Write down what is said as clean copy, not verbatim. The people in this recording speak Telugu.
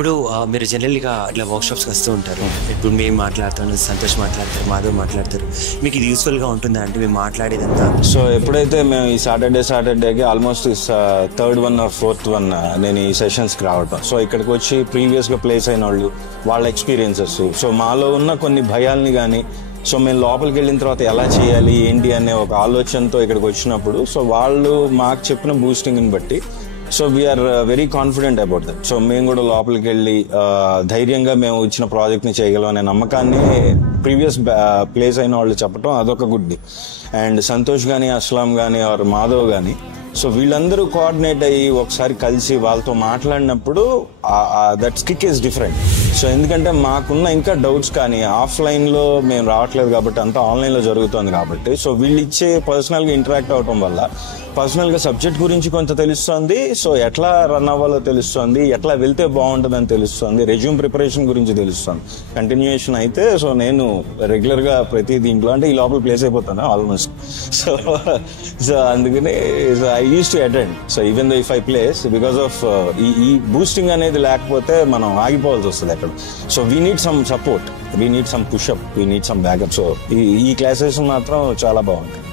ఇప్పుడు మీరు జనరల్‌గా ఇట్లా వర్క్‌షాప్స్‌కి వస్తూ ఉంటారు. ఇప్పుడు మేము మాట్లాడతాను, సంతోష్ మాట్లాడతారు, మాధవ్ మాట్లాడతారు. మీకు ఇది యూజ్‌ఫుల్‌గా ఉంటుందా అంటే మేము మాట్లాడేదంతా? సో ఎప్పుడైతే మేము ఈ సాటర్డేకి almost third one or fourth one నేను ఈ సెషన్స్కి రావటం. సో ఇక్కడికి వచ్చి ప్రీవియస్గా ప్లేస్ అయిన వాళ్ళు వాళ్ళ ఎక్స్పీరియన్సెస్, సో మాలో ఉన్న కొన్ని భయాల్ని కానీ, సో మేము లోపలికి వెళ్ళిన తర్వాత ఎలా చేయాలి ఏంటి అనే ఒక ఆలోచనతో ఇక్కడికి వచ్చినప్పుడు, సో వాళ్ళు మాకు చెప్పిన బూస్టింగ్ని బట్టి so we are very confident about that. So మేము కూడా లోపలికి వెళ్ళి ధైర్యంగా మేము ఇచ్చిన ప్రాజెక్ట్ని చేయగలం అనే నమ్మకాన్ని ప్రీవియస్ ప్లేస్ అయిన వాళ్ళు చెప్పడం అదొక గుడ్డి. అండ్ సంతోష్ కానీ, అస్లాం కానీ ఆర్ మాధవ్ కానీ, సో వీళ్ళందరూ కోఆర్డినేట్ అయ్యి ఒకసారి కలిసి వాళ్ళతో మాట్లాడినప్పుడు దట్ స్కిక్ ఈస్ డిఫరెంట్. సో ఎందుకంటే మాకున్న ఇంకా డౌట్స్ కానీ ఆఫ్లైన్లో మేము రావట్లేదు కాబట్టి అంతా ఆన్లైన్లో జరుగుతుంది కాబట్టి, సో వీళ్ళు ఇచ్చే పర్సనల్గా ఇంటరాక్ట్ అవటం వల్ల పర్సనల్గా సబ్జెక్ట్ గురించి కొంత తెలుస్తుంది, సో ఎట్లా రన్ అవ్వాలో తెలుస్తుంది, ఎట్లా వెళ్తే బాగుంటుందని తెలుస్తుంది, రెజ్యూమ్ ప్రిపరేషన్ గురించి తెలుస్తుంది. కంటిన్యూయేషన్ అయితే సో నేను రెగ్యులర్గా ప్రతి దీంట్లో అంటే ఈ లోపల ప్లేస్ అయిపోతాను ఆల్మోస్ట్. సో అందుకని I use to attend. So even though if I place because of ఈ బూస్టింగ్ అనేది లేకపోతే మనం ఆగిపోవాల్సి వస్తుంది అక్కడ. So we need some support, we need some push up, we need some backup. So ఈ క్లాసెస్ మాత్రం చాలా బాగుంటాయి.